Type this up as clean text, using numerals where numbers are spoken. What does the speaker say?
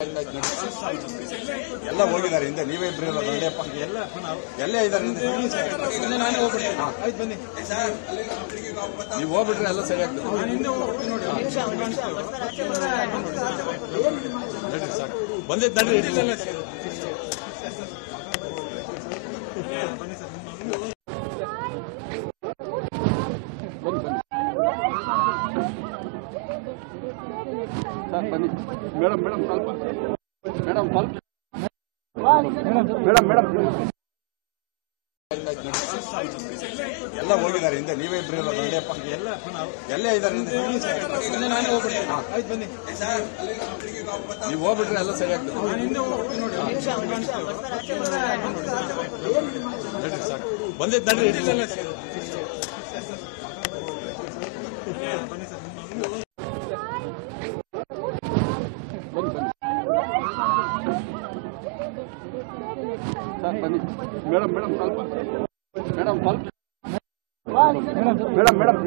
ಎಲ್ಲ ಹೋಗಿದ್ದಾರೆ ಹಿಂದೆ ನೀವೇ ಇಬ್ಬರಿಲ್ಲ ಬಂಡೆಪ್ಪ ಎಲ್ಲೇ ಇದ್ದಾರೆ ಹಿಂದೆ ನೀವು ಹೋಗ್ಬಿಟ್ರೆ ಎಲ್ಲ ಸರಿ ಆಗ್ತದೆ ಬಂದಿದ್ದು ನಡ್ರಿ ಬನ್ನಿ ಮೇಡಮ್ ಮೇಡಮ್ ಸ್ವಲ್ಪ ಮೇಡಮ್ ಸ್ವಲ್ಪ ಮೇಡಮ್ ಮೇಡಮ್ ಎಲ್ಲ ಹೋಗಿದ್ದಾರೆ ಹಿಂದೆ ನೀವೇ ಇಬ್ಬರಿಲ್ಲ ಬಂಡೆಪ್ಪ ಎಲ್ಲೇ ಇದ್ದಾರೆ ಹಿಂದೆ ನೀವು ಹೋಗ್ಬಿಟ್ರೆ ಎಲ್ಲ ಸರಿ ಆಗ್ತದೆ ಬಂದಿದ್ದು ನಡ್ರಿ ಬನ್ನಿ ಮೇಡಮ್ ಮೇಡಮ್ ಸ್ವಲ್ಪ ಮೇಡಮ್ ಸ್ವಲ್ಪ ಮೇಡಮ್ ಮೇಡಮ್